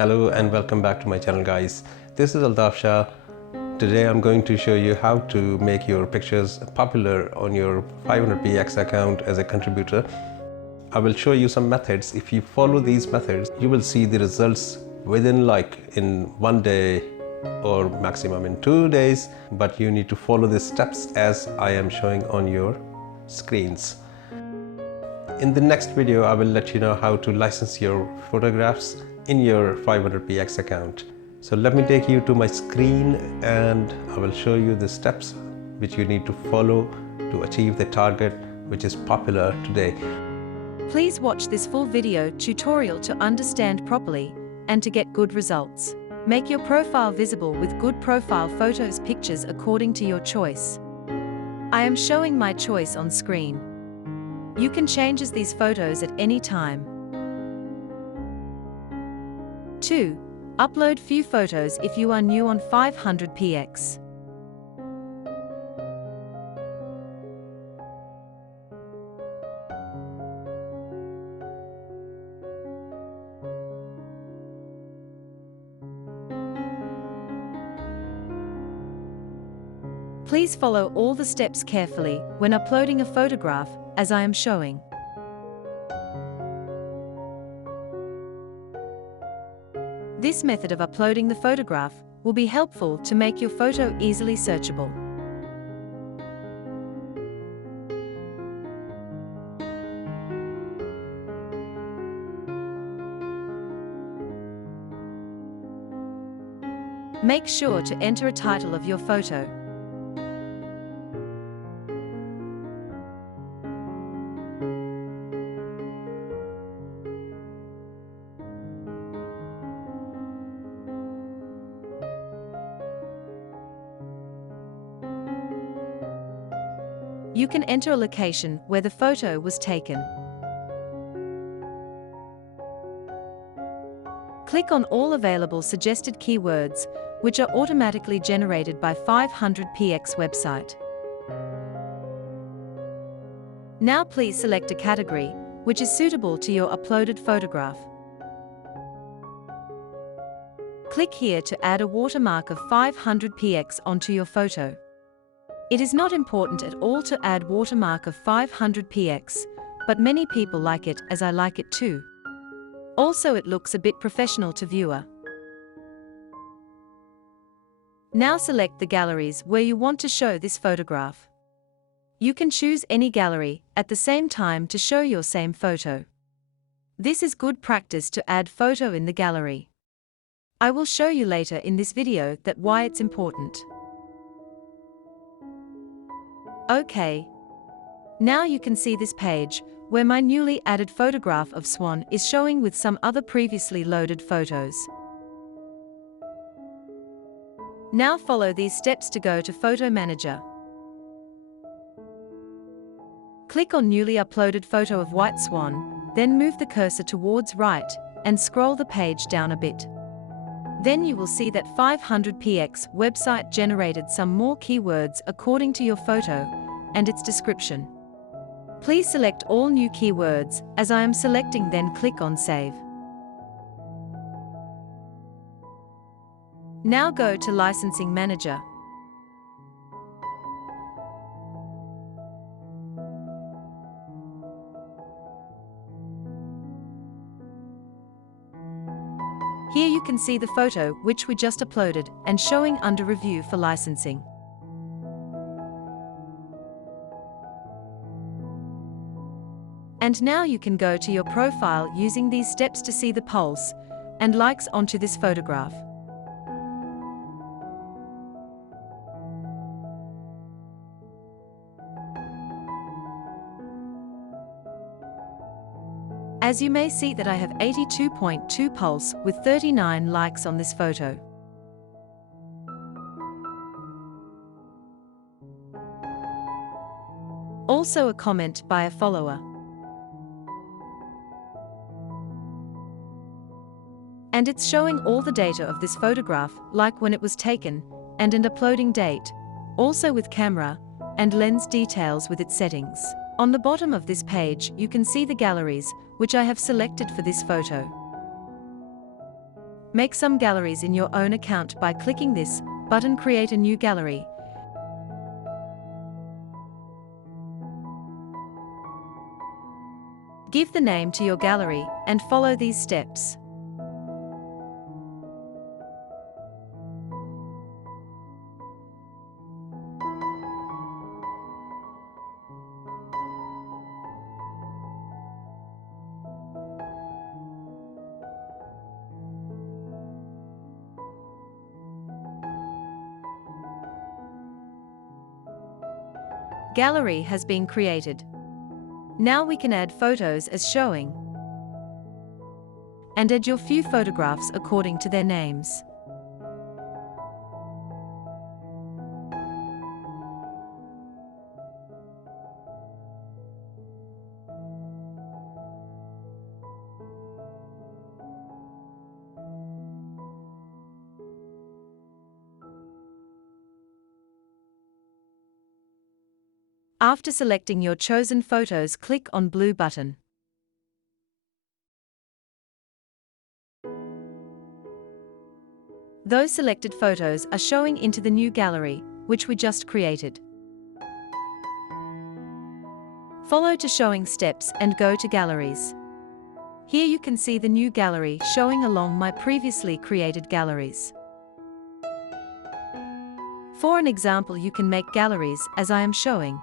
Hello and welcome back to my channel, guys. This is Altaf Shah. Today I'm going to show you how to make your pictures popular on your 500px account as a contributor. I will show you some methods. If you follow these methods, you will see the results within in 1 day or maximum in 2 days, but you need to follow the steps as I am showing on your screens. In the next video, I will let you know how to license your photographs in your 500px account. So let me take you to my screen and I will show you the steps which you need to follow to achieve the target which is popular today. Please watch this full video tutorial to understand properly and to get good results. Make your profile visible with good profile photos, pictures according to your choice. I am showing my choice on screen. You can change these photos at any time. 2. Upload few photos if you are new on 500px. Please follow all the steps carefully when uploading a photograph, as I am showing. This method of uploading the photograph will be helpful to make your photo easily searchable. Make sure to enter a title of your photo. You can enter a location where the photo was taken. Click on all available suggested keywords, which are automatically generated by 500px website. Now please select a category which is suitable to your uploaded photograph. Click here to add a watermark of 500px onto your photo. It is not important at all to add watermark of 500px, but many people like it, as I like it too. Also, it looks a bit professional to viewer. Now select the galleries where you want to show this photograph. You can choose any gallery at the same time to show your same photo. This is good practice to add photo in the gallery. I will show you later in this video that why it's important. Okay. Now you can see this page, where my newly added photograph of swan is showing with some other previously loaded photos. Now follow these steps to go to Photo Manager. Click on newly uploaded photo of white swan, then move the cursor towards right, and scroll the page down a bit. Then you will see that 500px website generated some more keywords according to your photo and its description. Please select all new keywords, as I am selecting, then click on Save. Now go to Licensing Manager. Here you can see the photo which we just uploaded and showing under review for licensing. And now you can go to your profile using these steps to see the pulse and likes onto this photograph. As you may see that I have 82.2 pulse with 39 likes on this photo. Also a comment by a follower. And it's showing all the data of this photograph, like when it was taken, and an uploading date, also with camera and lens details with its settings. On the bottom of this page, you can see the galleries, which I have selected for this photo. Make some galleries in your own account by clicking this button, create a new gallery. Give the name to your gallery and follow these steps. Gallery has been created. Now we can add photos as showing. And add your few photographs according to their names. After selecting your chosen photos, click on blue button. Those selected photos are showing into the new gallery, which we just created. Follow to showing steps and go to galleries. Here you can see the new gallery showing along my previously created galleries. For an example, you can make galleries as I am showing.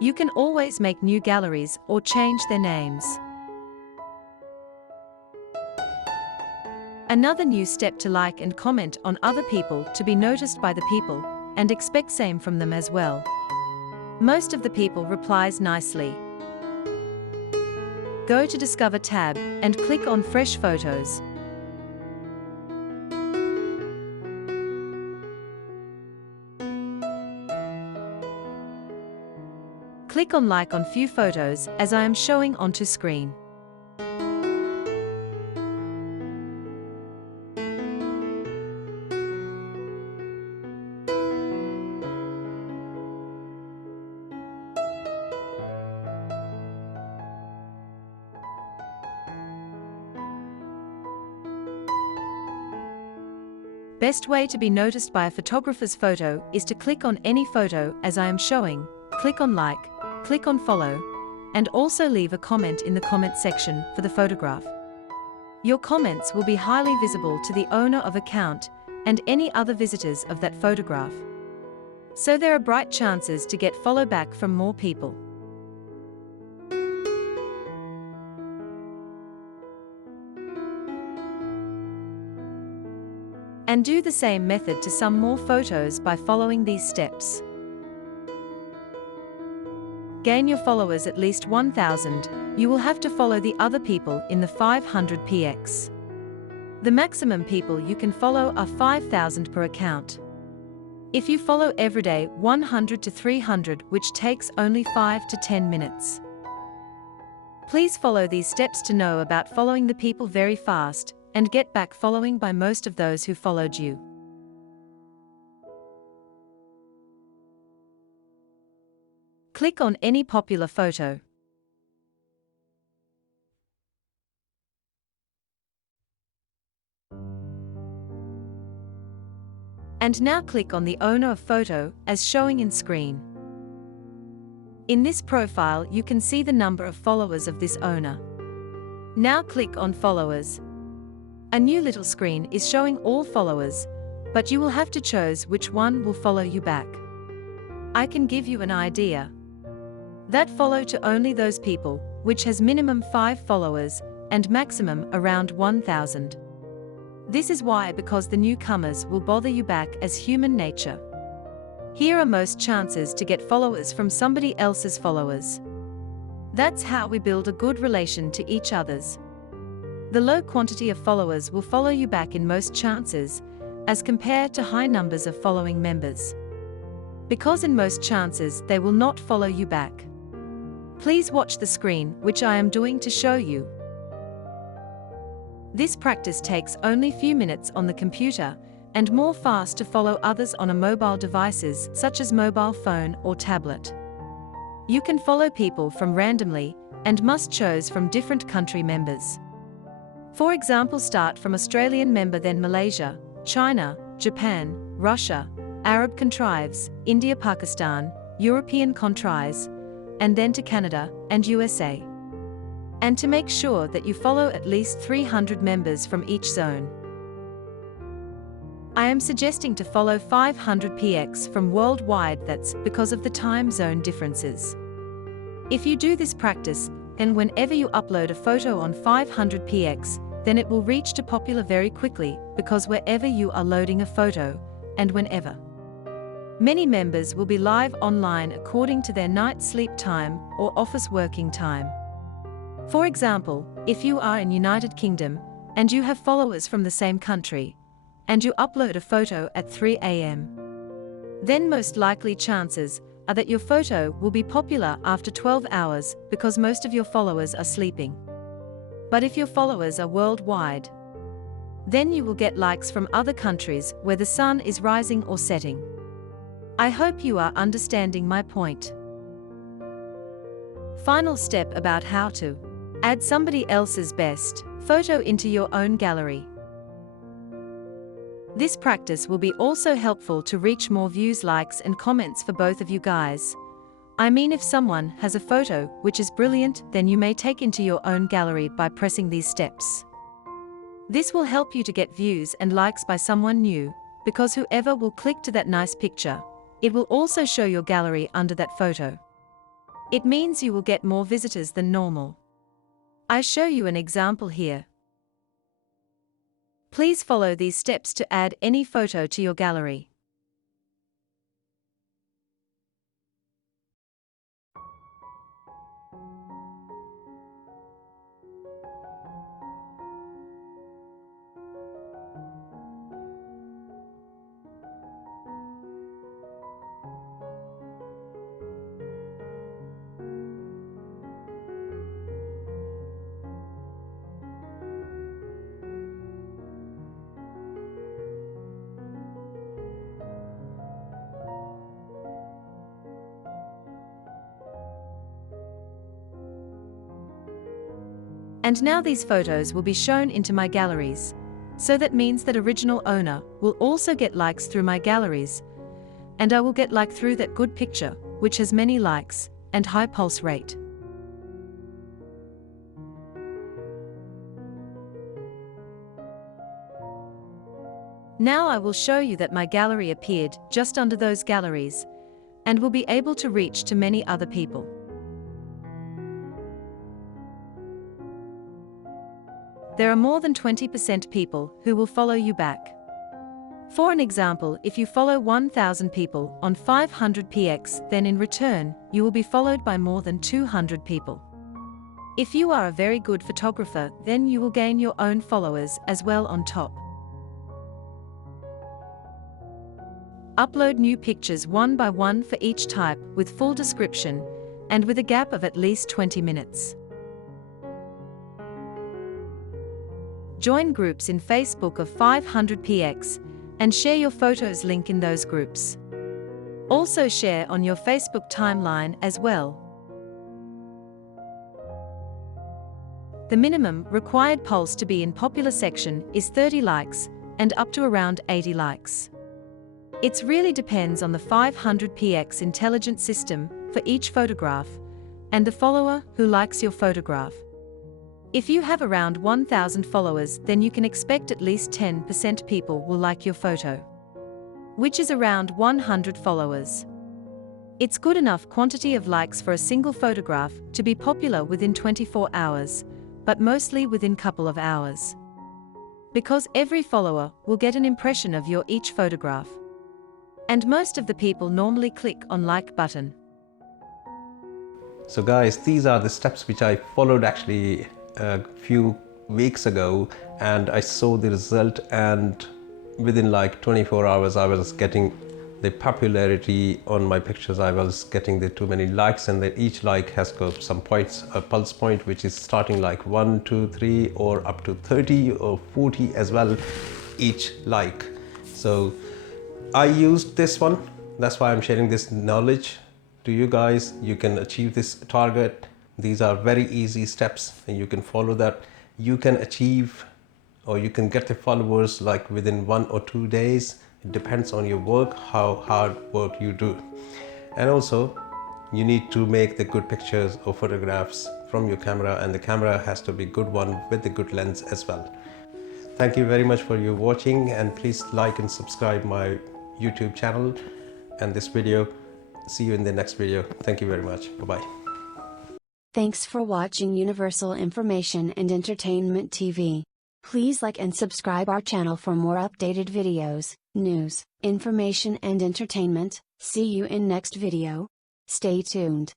You can always make new galleries or change their names. Another new step to like and comment on other people to be noticed by the people and expect same from them as well. Most of the people replies nicely. Go to Discover tab and click on Fresh Photos. Click on Like on few photos as I am showing onto screen. Best way to be noticed by a photographer's photo is to click on any photo as I am showing, click on Like, click on Follow, and also leave a comment in the comment section for the photograph. Your comments will be highly visible to the owner of account and any other visitors of that photograph. So there are bright chances to get follow back from more people. And do the same method to some more photos by following these steps. Gain your followers at least 1,000, you will have to follow the other people in the 500px. The maximum people you can follow are 5,000 per account. If you follow every day 100 to 300, which takes only 5 to 10 minutes. Please follow these steps to know about following the people very fast and get back following by most of those who followed you. Click on any popular photo. And now click on the owner of photo as showing in screen. In this profile you can see the number of followers of this owner. Now click on followers. A new little screen is showing all followers, but you will have to choose which one will follow you back. I can give you an idea. That follow to only those people, which has minimum 5 followers, and maximum around 1,000. This is why, because the newcomers will bother you back as human nature. Here are most chances to get followers from somebody else's followers. That's how we build a good relation to each others. The low quantity of followers will follow you back in most chances, as compared to high numbers of following members. Because in most chances they will not follow you back. Please watch the screen, which I am doing to show you. This practice takes only few minutes on the computer, and more fast to follow others on a mobile devices such as mobile phone or tablet. You can follow people from randomly, and must choose from different country members. For example, start from Australian member, then Malaysia, China, Japan, Russia, Arab countries, India, Pakistan, European countries, and then to Canada and USA. And to make sure that you follow at least 300 members from each zone. I am suggesting to follow 500 px from worldwide, that's because of the time zone differences. If you do this practice, and whenever you upload a photo on 500 px, then it will reach to popular very quickly, because wherever you are loading a photo, and whenever. Many members will be live online according to their night sleep time or office working time. For example, if you are in United Kingdom, and you have followers from the same country, and you upload a photo at 3 a.m. then most likely chances are that your photo will be popular after 12 hours because most of your followers are sleeping. But if your followers are worldwide, then you will get likes from other countries where the sun is rising or setting. I hope you are understanding my point. Final step about how to add somebody else's best photo into your own gallery. This practice will be also helpful to reach more views, likes and comments for both of you guys. I mean, if someone has a photo which is brilliant, then you may take into your own gallery by pressing these steps. This will help you to get views and likes by someone new, because whoever will click to that nice picture, it will also show your gallery under that photo. It means you will get more visitors than normal. I show you an example here. Please follow these steps to add any photo to your gallery. And now these photos will be shown into my galleries. So that means that original owner will also get likes through my galleries. And I will get like through that good picture, which has many likes and high pulse rate. Now I will show you that my gallery appeared just under those galleries, and will be able to reach to many other people. There are more than 20% people who will follow you back. For an example, if you follow 1,000 people on 500 px, then in return, you will be followed by more than 200 people. If you are a very good photographer, then you will gain your own followers as well on top. Upload new pictures one by one for each type with full description and with a gap of at least 20 minutes. Join groups in Facebook of 500 px and share your photos link in those groups. Also share on your Facebook timeline as well. The minimum required pulse to be in popular section is 30 likes and up to around 80 likes. It really depends on the 500 px intelligent system for each photograph and the follower who likes your photograph. If you have around 1,000 followers, then you can expect at least 10% people will like your photo, which is around 100 followers. It's good enough quantity of likes for a single photograph to be popular within 24 hours, but mostly within couple of hours. Because every follower will get an impression of your each photograph. And most of the people normally click on like button. So guys, these are the steps which I followed actually a few weeks ago, and I saw the result, and within like 24 hours I was getting the popularity on my pictures. I was getting the too many likes, and that each like has got some points, a pulse point which is starting like 1, 2, 3 or up to 30 or 40 as well each like. So I used this one, that's why I'm sharing this knowledge to you guys. You can achieve this target. These are very easy steps and you can follow that. you can achieve or you can get the followers like within 1 or 2 days. It depends on your work, how hard work you do. And also you need to make the good pictures or photographs from your camera, and the camera has to be good one with the good lens as well. Thank you very much for your watching, and please like and subscribe my YouTube channel and this video. See you in the next video. Thank you very much. Bye bye. Thanks for watching Universal Information and Entertainment TV. Please like and subscribe our channel for more updated videos, news, information and entertainment. See you in next video. Stay tuned.